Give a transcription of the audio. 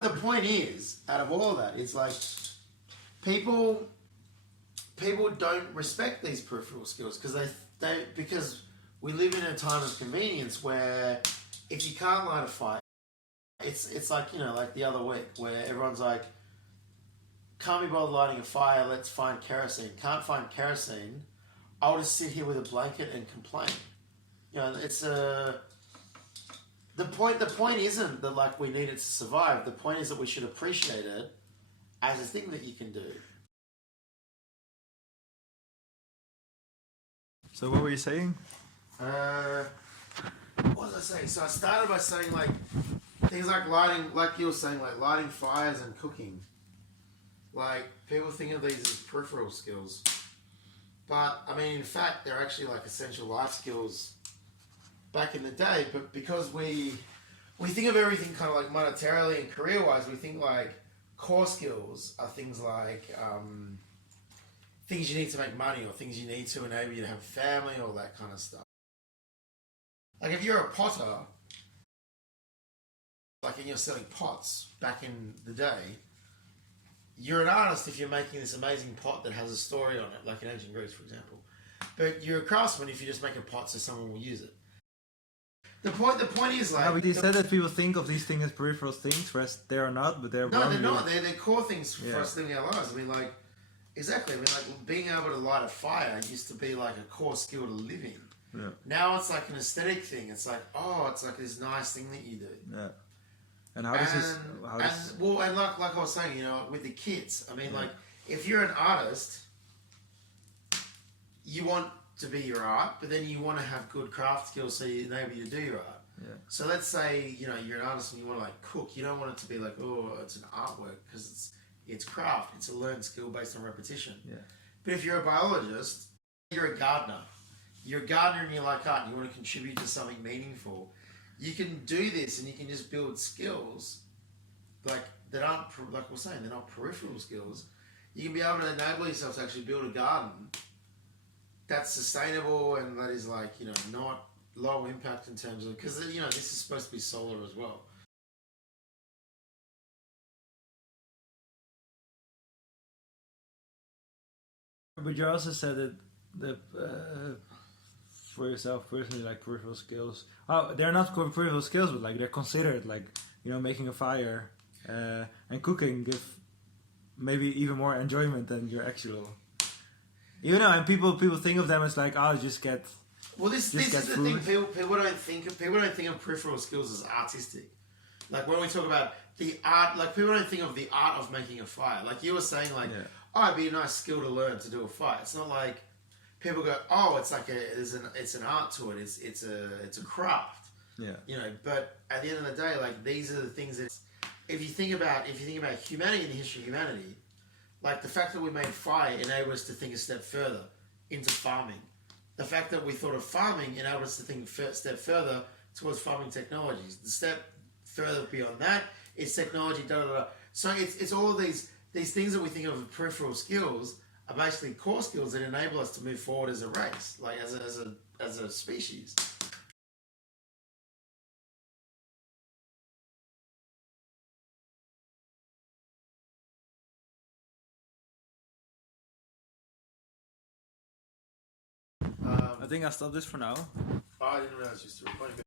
The point is, out of all of that, it's like people don't respect these peripheral skills because we live in a time of convenience where if you can't light a fire, it's like, like the other week where everyone's like, can't be bothered lighting a fire, let's find kerosene. Can't find kerosene, I'll just sit here with a blanket and complain. It's the point isn't that like we need it to survive. The point is that we should appreciate it as a thing that you can do. So what were you saying? What was I saying? So I started by saying like things like lighting, like you were saying, like lighting fires and cooking. Like people think of these as peripheral skills, but I mean, in fact, they're actually like essential life skills back in the day. But because we think of everything kind of like monetarily and career-wise, we think like core skills are things like things you need to make money or things you need to enable you to have a family, all that kind of stuff. Like if you're a potter, like and you're selling pots back in the day, you're an artist if you're making this amazing pot that has a story on it, like in ancient Greece, for example. But you're a craftsman if you just make a pot so someone will use it. The point is like... No, but you said that people think of these things as peripheral things, whereas they are not, but they're... No, they're not. They're core things for us living our lives. I mean, like, exactly. I mean, like, being able to light a fire used to be like a core skill to live in. Yeah. Now it's like an aesthetic thing. It's like, it's like this nice thing that you do. Yeah. And how does this... And like I was saying, with the kids, I mean, like, if you're an artist, you want to be your art, but then you want to have good craft skills so you enable you to do your art. Yeah. So let's say, you're an artist and you want to, like, cook. You don't want it to be like, it's an artwork, because it's craft. It's a learned skill based on repetition. Yeah. But if you're a biologist, you're a gardener. You're a gardener and you like art and you want to contribute to something meaningful. You can do this and you can just build skills like that aren't, like we're saying, they're not peripheral skills. You can be able to enable yourself to actually build a garden that's sustainable and that is like, not low impact in terms of, because, this is supposed to be solar as well. But you also said that for yourself personally, like peripheral skills. Oh, they're not peripheral skills, but like they're considered like, making a fire and cooking give maybe even more enjoyment than your actual. And people think of them as like, just get. Well, this is the thing. People don't think of peripheral skills as artistic. Like when we talk about the art, like people don't think of the art of making a fire. Like you were saying, like, it'd be a nice skill to learn to do a fire. It's not like people go, it's like it's an art to it. It's a craft. Yeah. But at the end of the day, like these are the things that if you think about humanity and the history of humanity, like the fact that we made fire enabled us to think a step further into farming. The fact that we thought of farming enabled us to think a step further towards farming technologies. The step further beyond that is technology. So it's all of these things that we think of as peripheral skills are basically core skills that enable us to move forward as a race, like as a species. I think I'll stop this for now. I didn't realize you were recording.